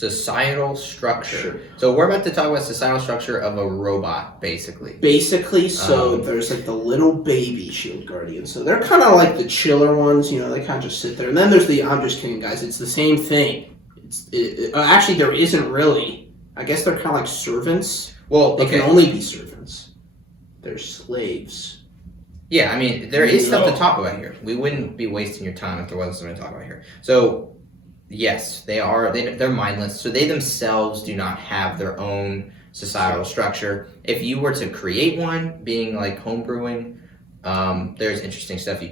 Societal structure. Sure. So we're about to talk about societal structure of a robot, basically. So there's like the little baby shield guardian. So they're kind of like the chiller ones, you know, they kind of just sit there. And then there's I'm just kidding, guys, it's the same thing. Actually, there isn't really. I guess they're kind of like servants. Well, they can only be servants. They're slaves. Yeah, I mean, there is stuff to talk about here. We wouldn't be wasting your time if there wasn't something to talk about here. So, yes, they're mindless. So they themselves do not have their own societal structure. If you were to create one, being like homebrewing, there's interesting stuff you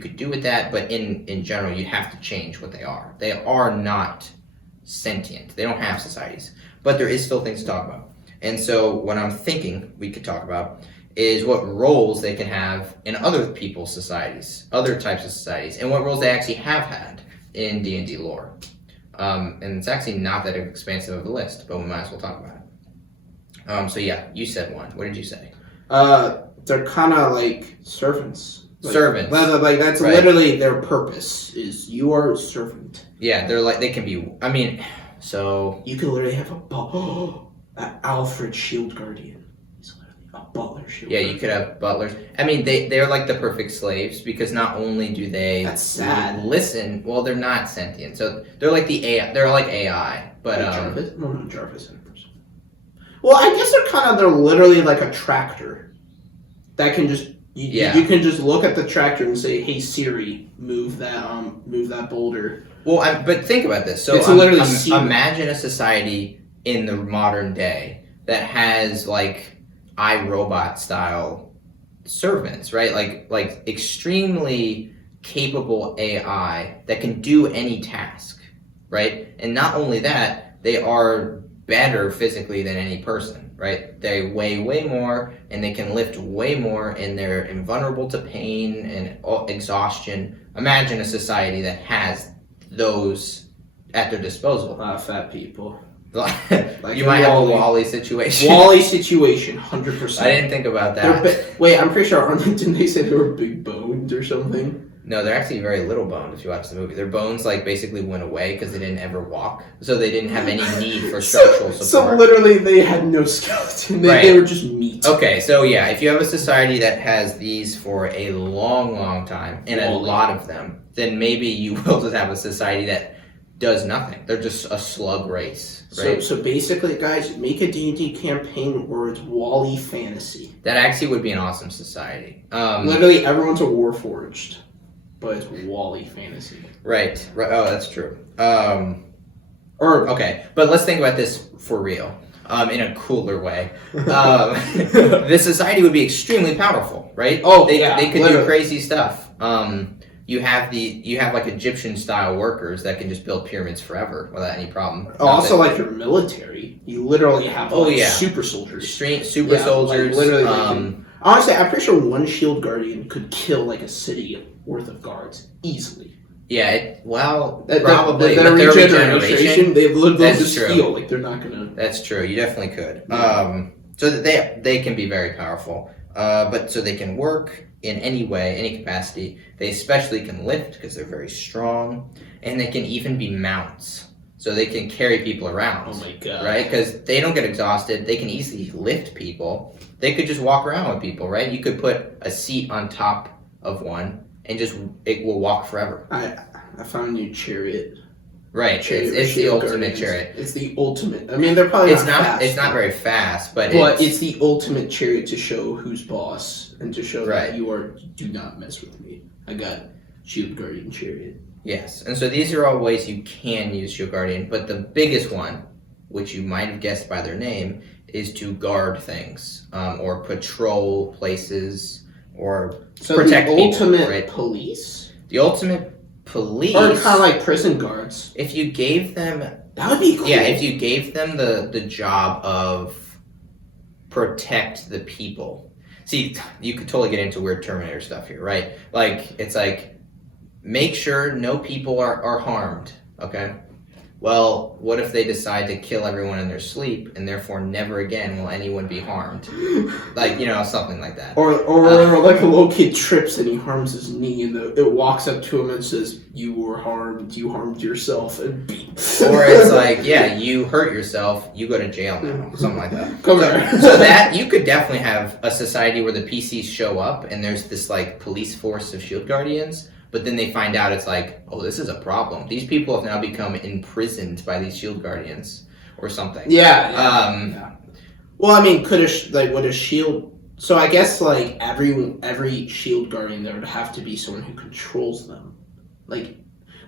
could do with that. But in general, you have to change what they are. They are not sentient. They don't have societies. But there is still things to talk about. And so what I'm thinking we could talk about is what roles they can have in other people's societies, other types of societies, and what roles they actually have had in D&D lore. And it's actually not that expansive of a list, but we might as well talk about it. So yeah, you said one. What did you say? They're kind of like servants. Servants. Like that's right. Literally their purpose is you are a servant. Yeah, they can be, I mean, so... You can literally have Alfred Shield Guardian. A butler shield. Yeah, you could have butlers. I mean, they're like the perfect slaves because not only do they listen, well, they're not sentient, so they're like the AI. They're like AI, but Jarvis. No, Jarvis in person. Well, I guess they're literally like a tractor that can just you can just look at the tractor and say, "Hey Siri, move that boulder." Well, but think about this. So it's literally imagine a society in the modern day that has like iRobot style servants, right? Like extremely capable AI that can do any task, right? And not only that, they are better physically than any person, right? They weigh way more and they can lift way more and they're invulnerable to pain and exhaustion. Imagine a society that has those at their disposal. Fat people. Like you might have a Wall-E situation. Wall-E situation, 100%. I didn't think about that. Wait, I'm pretty sure, didn't they say they were big boned or something? No, they're actually very little boned if you watch the movie. Their bones like basically went away because they didn't ever walk. So they didn't have any need for structural support. So literally they had no skeleton. They were just meat. Okay, so yeah, if you have a society that has these for a long, long time, and a lot of them, then maybe you will just have a society that does nothing. They're just a slug race, right? So basically, guys, make a D&D campaign where it's Wall-E fantasy. That actually would be an awesome society. Literally, everyone's a Warforged, but it's Wall-E fantasy. Right. Oh, that's true. Okay, but let's think about this for real. In a cooler way. This society would be extremely powerful, right? They could do crazy stuff. You have like Egyptian style workers that can just build pyramids forever without any problem. Like your military, you literally have super soldiers. Super soldiers. Like, literally. Honestly, I'm pretty sure one shield guardian could kill like a city worth of guards easily. Yeah, probably. Their regeneration, they'll just true. heal. Like they're not gonna. That's true. You definitely could. So that they can be very powerful. But so they can work in any way, any capacity. They especially can lift because they're very strong, and they can even be mounts. So they can carry people around. Oh my god! Right? Because they don't get exhausted. They can easily lift people. They could just walk around with people, right? You could put a seat on top of one, and it will walk forever. I found a new chariot. Right, it's the ultimate chariot. It's the ultimate. I mean, they're probably not fast. It's not very fast, but it's the ultimate chariot to show who's boss and to show that do not mess with me. I got Shield Guardian chariot. Yes, and so these are all ways you can use Shield Guardian, but the biggest one, which you might have guessed by their name, is to guard things or patrol places or protect people. So the ultimate police? The ultimate police, or kind of like prison guards. If you gave them, that would be cool. Yeah, if you gave them the job of protect the people. See, you could totally get into weird Terminator stuff here, right? Like it's like make sure no people are harmed. Okay, Well, what if they decide to kill everyone in their sleep, and therefore never again will anyone be harmed? Like, something like that. Or like a little kid trips and he harms his knee, and it walks up to him and says, "You were harmed. You harmed yourself," and beats. Or it's like, yeah, you hurt yourself. You go to jail now. Something like that. Come here. So that you could definitely have a society where the PCs show up, and there's this like police force of shield guardians. But then they find out it's like, oh, this is a problem. These people have now become imprisoned by these shield guardians or something. Yeah. Well, I mean, would a shield? So I guess like every shield guardian, there would have to be someone who controls them, like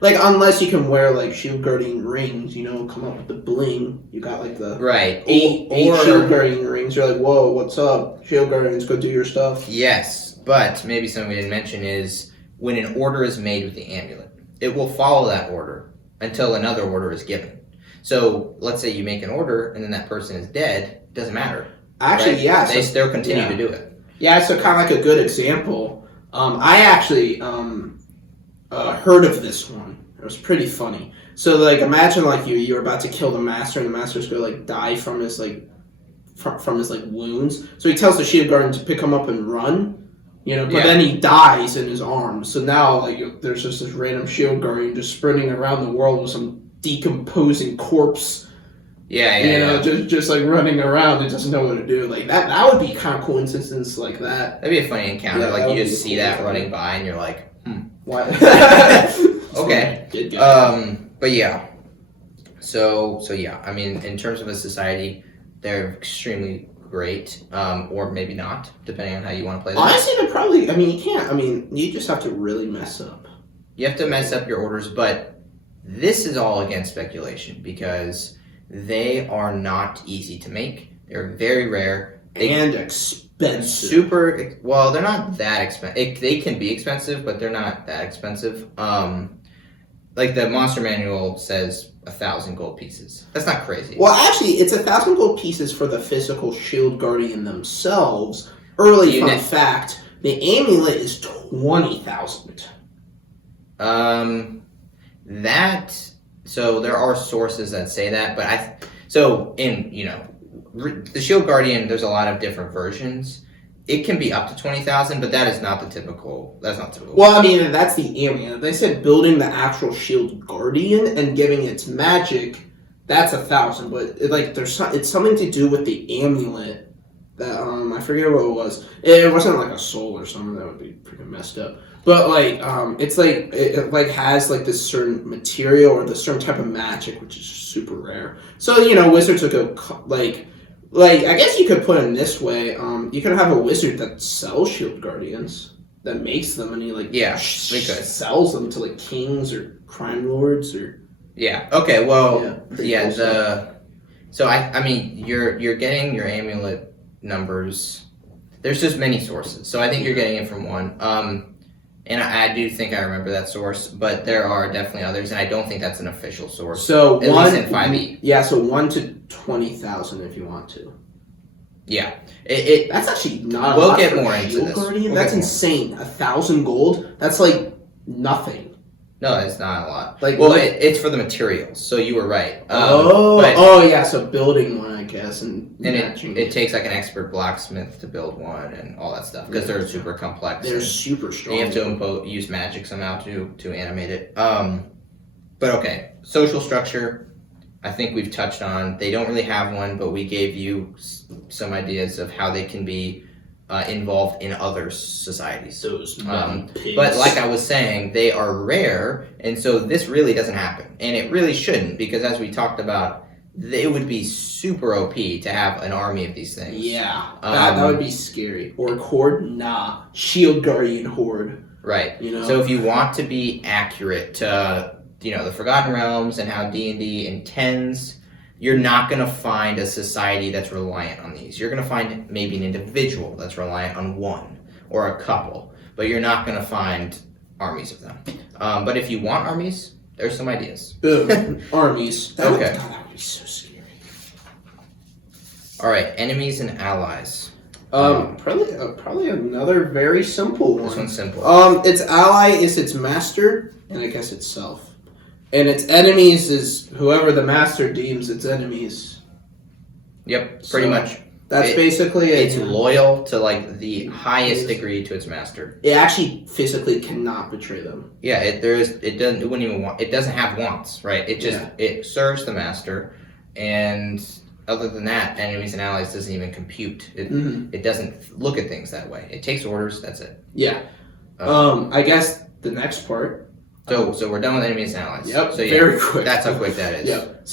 unless you can wear like shield guardian rings, come up with the bling. You got like the right eight shield guardian rings. You're like, whoa, what's up, shield guardians? Go do your stuff. Yes, but maybe something we didn't mention is, when an order is made with the amulet, it will follow that order until another order is given. So let's say you make an order and then that person is dead, it doesn't matter. Actually, right? yeah. They still continue to do it. Yeah, so kind of like a good example. I actually heard of this one. It was pretty funny. So like imagine like you're about to kill the master and the master's going to like die from his wounds. So he tells the shield guardian to pick him up and run. But then he dies in his arms. So now, there's just this random shield guardian just sprinting around the world with some decomposing corpse. Just like running around and doesn't know what to do. Like that would be kind of cool instances like that. That'd be a funny encounter. Like you just see that running by and you're like, What? Okay. But yeah. So yeah. I mean, in terms of a society, they're extremely great, or maybe not, depending on how you want to play them. Honestly, they're probably, you can't, you just have to really mess up. You have to mess up your orders, but this is all against speculation, because they are not easy to make. They're very rare. And expensive. They're not that expensive. They can be expensive, but they're not that expensive. Like the monster manual says 1,000 gold pieces. That's not crazy. Well, actually, it's 1,000 gold pieces for the physical shield guardian themselves. Fun fact, the amulet is 20,000. So there are sources that say that, but the shield guardian, there's a lot of different versions. It can be up to 20,000, but that is not the typical. That's not typical. Well, that's the amulet. They said building the actual shield guardian and giving its magic, that's 1,000. But it's something to do with the amulet that I forget what it was. It wasn't like a soul or something. That would be pretty messed up. But it's like it has like this certain material or this certain type of magic, which is super rare. So wizards would go I guess you could put it this way. You could have a wizard that sells shield guardians, that makes them, and he sells them to kings or crime lords or. Yeah. Okay. Well. Cool So you're getting your amulet numbers. There's just many sources, so I think you're getting it from one. And I do think I remember that source, but there are definitely others, and I don't think that's an official source. So at least in 5e. Yeah, so 1 to 20,000 if you want to. Yeah, that's actually not. We'll get more into this. That's insane. 1,000 gold. That's nothing. No, it's not a lot. It's for the materials. So you were right. So building one, I guess, and it takes an expert blacksmith to build one and all that stuff because they're super complex. They're super strong. You have to use magic somehow to animate it. But okay, social structure. I think we've touched on. They don't really have one, but we gave you some ideas of how they can be involved in other societies. But like I was saying, they are rare, and so this really doesn't happen. And it really shouldn't, because as we talked about, it would be super OP to have an army of these things. Yeah, that would be scary. Orc horde? Nah. Shield guardian horde. Right. So if you want to be accurate to the Forgotten Realms and how D&D intends, you're not going to find a society that's reliant on these. You're going to find maybe an individual that's reliant on one or a couple, but you're not going to find armies of them. But if you want armies, there's some ideas. Boom. Armies. That would be so scary. All right, enemies and allies. Probably another very simple one. This one's simple. Its ally is its master, and I guess itself. And its enemies is whoever the master deems its enemies. Yep, pretty much. That's basically it. It's loyal to like the highest degree to its master. It actually physically cannot betray them. Yeah, it wouldn't even want. It doesn't have wants, right? It just it serves the master, and other than that, enemies and allies doesn't even compute. It doesn't look at things that way. It takes orders. That's it. Yeah. I guess the next part. So we're done with enemies and allies. Yep. So very quick. That's how quick that is. Yep.